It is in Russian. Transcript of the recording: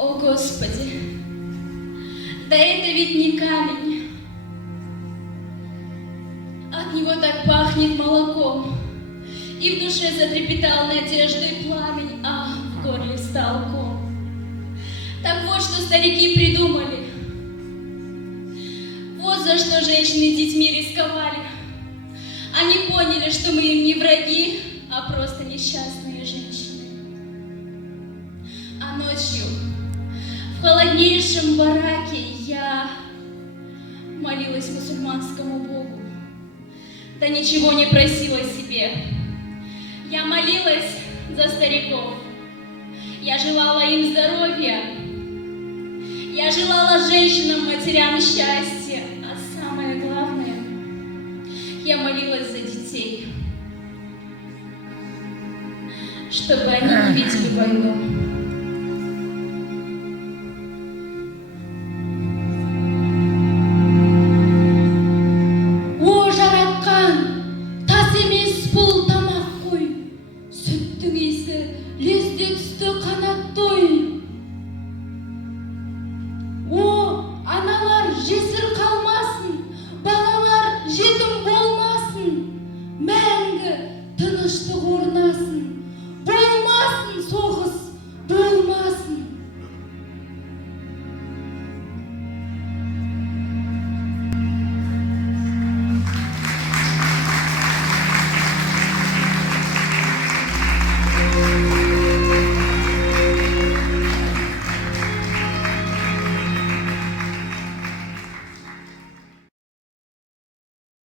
О, Господи, да это ведь не камень. От него так пахнет молоком. И в душе затрепетал надеждой пламень, а в горле встал ком. Так вот, что старики придумали. Вот за что женщины детьми рисковали. Они поняли, что мы им не враги, а просто несчастные женщины. А ночью в холоднейшем бараке я молилась мусульманскому Богу, да ничего не просила себе. Я молилась за стариков, я желала им здоровья, я желала женщинам, матерям счастья, а самое главное, я молилась за детей, чтобы они не видели войну. Жесір қалмасын, балалар жетім болмасын, мәңгі тыныштық орнасын.